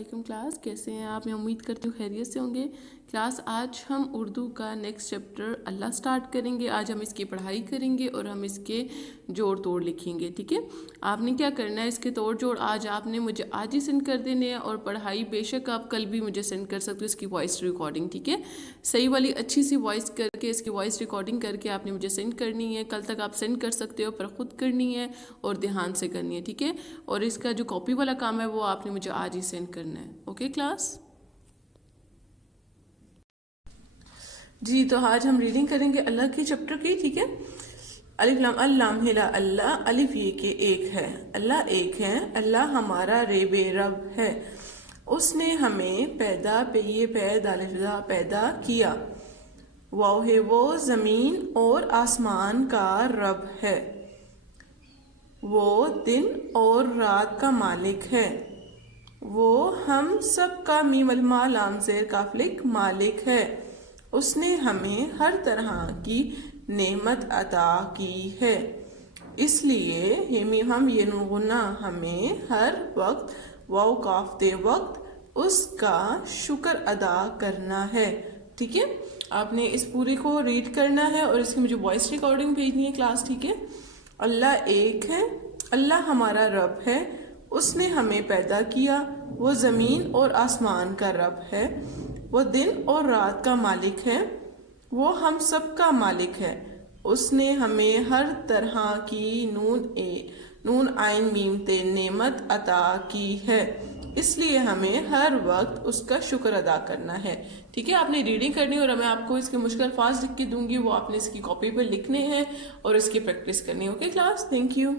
علیکم کلاس، کیسے ہیں آپ؟ میں امید کرتی ہوں خیریت سے ہوں گے کلاس۔ آج ہم اردو کا نیکسٹ چیپٹر اللہ سٹارٹ کریں گے۔ آج ہم اس کی پڑھائی کریں گے اور ہم اس کے جوڑ توڑ لکھیں گے، ٹھیک ہے؟ آپ نے کیا کرنا ہے، اس کے توڑ جوڑ آج آپ نے مجھے آج ہی سینڈ کر دینے ہیں، اور پڑھائی بے شک آپ کل بھی مجھے سینڈ کر سکتے ہو اس کی وائس ریکارڈنگ، ٹھیک ہے؟ صحیح والی اچھی سی وائس کر کے اس کی وائس ریکارڈنگ کر کے آپ نے مجھے سینڈ کرنی ہے۔ کل تک آپ سینڈ کر سکتے ہو، پر خود کرنی ہے اور دھیان سے کرنی ہے، ٹھیک ہے؟ اور اس کا جو کاپی والا کام ہے وہ آپ نے مجھے آج ہی سینڈ کرنا ہے، اوکے کلاس؟ جی تو آج ہم ریڈنگ کریں گے اللہ کے چیپٹر کی، ٹھیک ہے؟ الف لام اللام ہلا اللہ، الف یہ کہ ایک ہے، اللہ ایک ہے، اللہ ہمارا رب ہے، اس نے ہمیں پیدا پیدا کیا، واو ہے وہ زمین اور آسمان کا رب ہے، وہ دن اور رات کا مالک ہے، وہ ہم سب کا میم الما لام زیر کافلک مالک ہے، اس نے ہمیں ہر طرح کی نعمت عطا کی ہے، اس لیے ہم یہ نغنا ہمیں ہر وقت واو کافتے وقت اس کا شکر ادا کرنا ہے، ٹھیک ہے؟ آپ نے اس پوری کو ریڈ کرنا ہے اور اس کی مجھے وائس ریکارڈنگ بھیجنی ہے کلاس، ٹھیک ہے؟ اللہ ایک ہے، اللہ ہمارا رب ہے، اس نے ہمیں پیدا کیا، وہ زمین اور آسمان کا رب ہے، وہ دن اور رات کا مالک ہے، وہ ہم سب کا مالک ہے، اس نے ہمیں ہر طرح کی نون عین میم تے نعمت عطا کی ہے، اس لیے ہمیں ہر وقت اس کا شکر ادا کرنا ہے، ٹھیک ہے؟ آپ نے ریڈنگ کرنی ہے اور میں آپ کو اس کے مشکل الفاظ لکھ کے دوں گی، وہ آپ نے اس کی کاپی پہ لکھنے ہیں اور اس کی پریکٹس کرنی ہے، اوکے کلاس؟ Thank you.